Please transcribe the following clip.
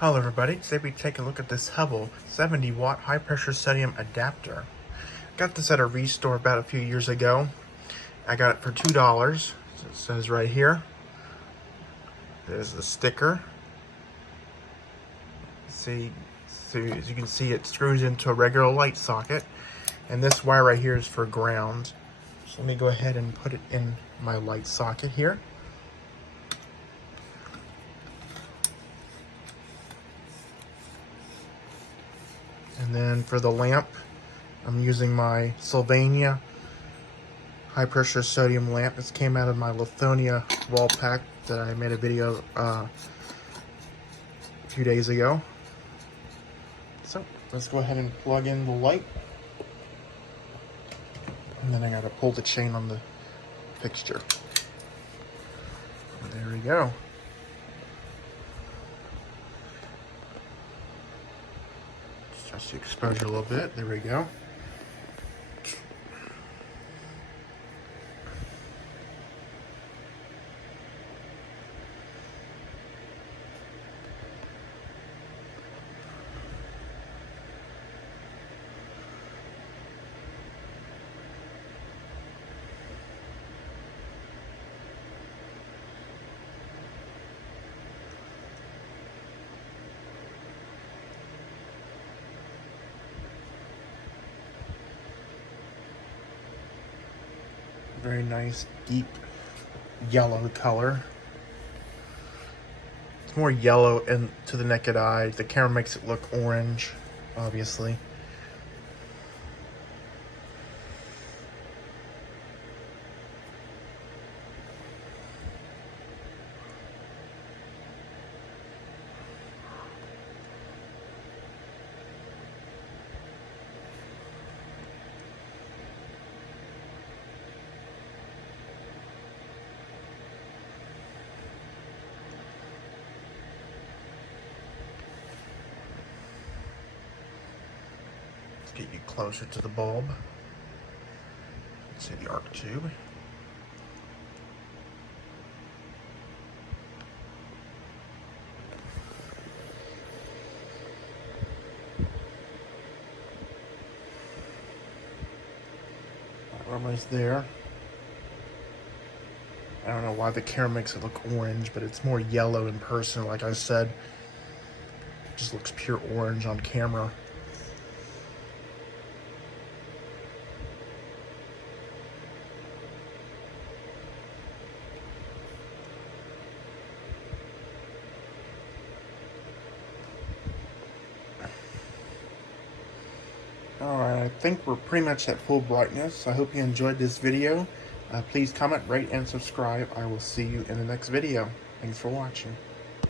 Hello everybody, today we take a look at this Hubbell 70 watt high pressure sodium adapter. Got this at a restore about a few years ago. I got it for $2, it says right here. There's the sticker. So as you can see, it screws into a regular light socket, and this wire right here is for ground. So let me go ahead and put it in my light socket here. And then for the lamp, I'm using my Sylvania high pressure sodium lamp. This came out of my Lithonia wall pack that I made a video a few days ago. So let's go ahead and plug in the light. And then I gotta pull the chain on the fixture. There we go. Adjust the exposure a little bit. There we go. Very nice, deep yellow color. It's more yellow and to the naked eye. The camera makes it look orange, obviously. Get you closer to the bulb. Let's see the arc tube. Almost there. I don't know why the camera makes it look orange, but it's more yellow in person. Like I said, it just looks pure orange on camera. Alright, I think we're pretty much at full brightness. I hope you enjoyed this video. Please comment, rate, and subscribe. I will see you in the next video. Thanks for watching.